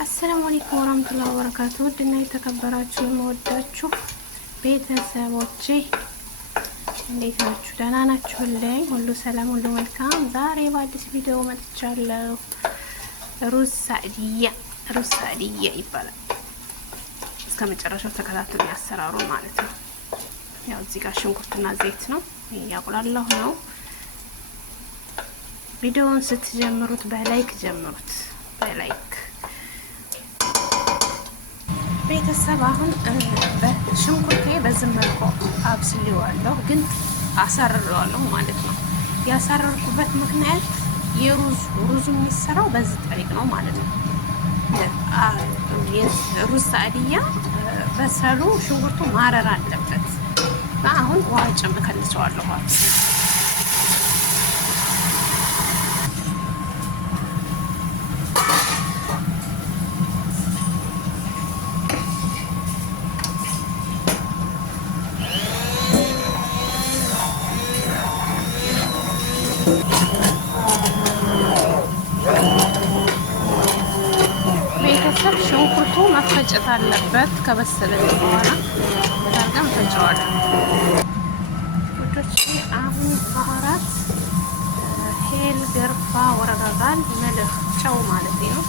አሰላሙ አለይኩም ወራህመቱላሂ ወበረካቱ። ውድና የተከበራችሁ የምወዳችሁ ቤተሰቦቼ እንዴት ናችሁ? ደህና ናችሁልኝ? ሁሉ ሰላም፣ ሁሉ መልካም። ዛሬ በአዲስ ቪዲዮ መጥቻለሁ። ሩዝ ሳዕድያ ይባላል። እስከ መጨረሻው ተከታተሉ ያሰራሩ ማለት ነው። ያው እዚህ ጋር ሽንኩርትና ዘይት ነው ያቁላላሁ ነው። ቪዲዮውን ስትጀምሩት በላይክ ጀምሩት፣ በላይክ ቤተሰብ። አሁን በሽንኩርቴ በዚህ መልኩ አብስሌዋለሁ፣ ግን አሳርሬዋለሁ ማለት ነው። ያሳረርኩበት ምክንያት ሩዙ የሚሰራው በዚህ ጠሪቅ ነው ማለት ነው። ሩዝ ሳዕድያ በሰሉ ሽንኩርቱ ማረር አለበት። አሁን ውሃ ጨምቀልቸዋለሁ። ቤተሰብ ሽንኩርቱ መፈጨት አለበት። ከበሰለ በኋላ በታርጋም ፈጨዋለሁ ውዶች። አሁን ባህራት ሄል፣ ገርፋ፣ ወረጋጋል፣ መልህ፣ ጨው ማለት ነው።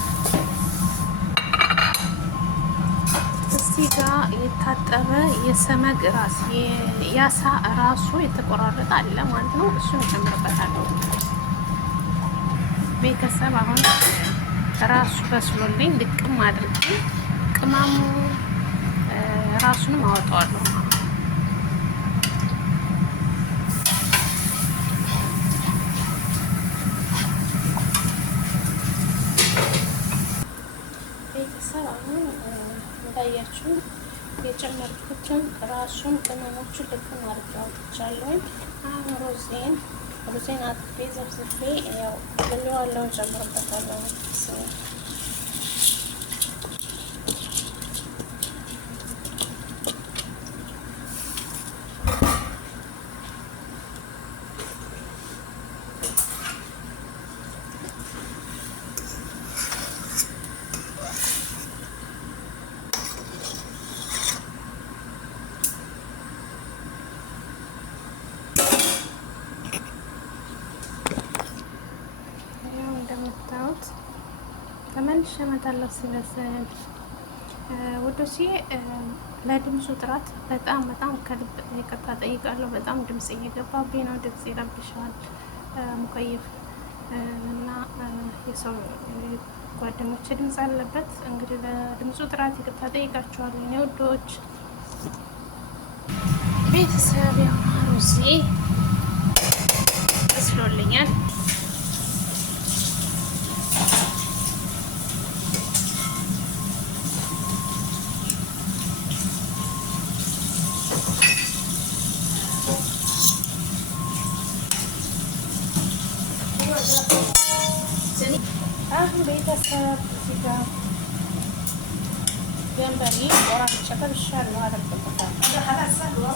እዚህ ጋር የታጠበ የሰመግ ራስ ያሳ ራሱ የተቆራረጠ አለ ማለት ነው። እሱን ጨምርበታለሁ ቤተሰብ። አሁን ራሱ በስሎልኝ ልቅም አድርጌ ቅመሙ ራሱንም አወጣዋለሁ። ቤተሰብ አሁን እንዳያችሁ የጨመርኩትን ራሱን ቅመሞቹን ልቅም አድርጌ አውጥቻለሁ። አሁን ሩዜን አጥቤ ዘፍዝፌ ያው ብለዋለሁ፣ ጨምርበታለሁ። ተመልሼ እመጣለሁ ሲበስል ውዶቼ። ለድምፁ ጥራት በጣም ከልብ ይቅርታ ጠይቃለሁ። በጣም ድምፅ እየገባብኝ ነው። ድምፅ ይረብሻል፣ ሙከይፍ እና የሰው ጓደኞቼ ድምፅ አለበት። እንግዲህ ለድምፁ ጥራት ይቅርታ ጠይቃችኋለሁ የኔ ውዶች። ቤተሰብ ያው ሩዜ በስሎልኛል። አሁን ቤተሰብ እዚህ ጋር ገንበሬ ቆራርጬ ጠብሻለሁ፣ አደርግበታለሁ።